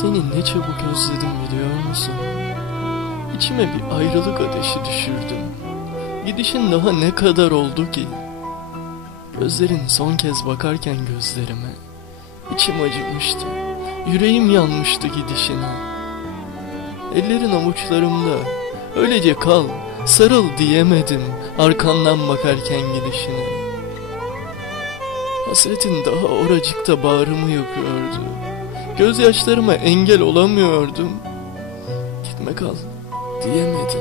Seni ne çabuk özledim biliyor musun? İçime bir ayrılık ateşi düşürdüm. Gidişin daha ne kadar oldu ki? Gözlerin son kez bakarken gözlerime içim acımıştı. Yüreğim yanmıştı gidişine. Ellerin avuçlarımda öylece kal, sarıl diyemedim arkandan bakarken gidişine. Hasretin daha oracıkta bağrımı yakıyordu. Gözyaşlarıma engel olamıyordum. Gitme kal diyemedim.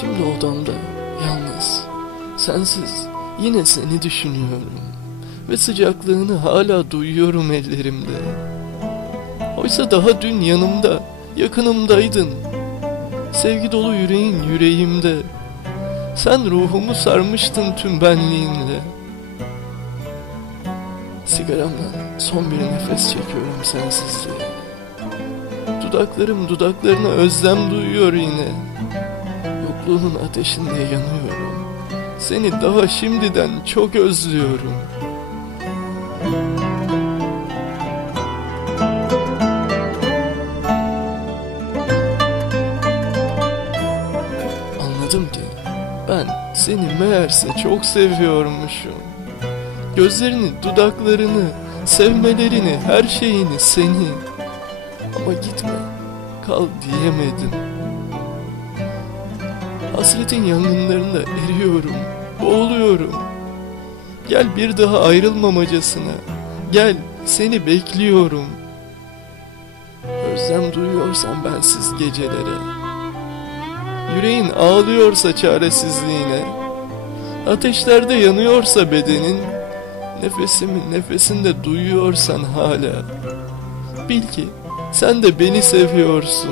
Şimdi odamda yalnız, sensiz yine seni düşünüyorum. Ve sıcaklığını hala duyuyorum ellerimde. Oysa daha dün yanımda, yakınımdaydın. Sevgi dolu yüreğin yüreğimde. Sen ruhumu sarmıştın tüm benliğinle. Sigaramdan son bir nefes çekiyorum sensizliğe. Dudaklarım dudaklarına özlem duyuyor yine. Yokluğunun ateşinde yanıyorum. Seni daha şimdiden çok özlüyorum. Anladım ki ben seni meğerse çok seviyormuşum. Gözlerini, dudaklarını, sevmelerini, her şeyini seni. Ama gitme, kal diyemedim. Hasretin yangınlarında eriyorum, boğuluyorum. Gel bir daha ayrılmamacasına. Gel, seni bekliyorum. Özlem duyuyorsan bensiz gecelere. Yüreğin ağlıyorsa çaresizliğine, ateşlerde yanıyorsa bedenin, nefesimi nefesinde duyuyorsan hala, bil ki sen de beni seviyorsun.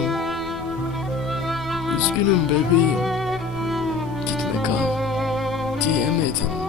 Üzgünüm bebeğim, gitme kal diyemedin.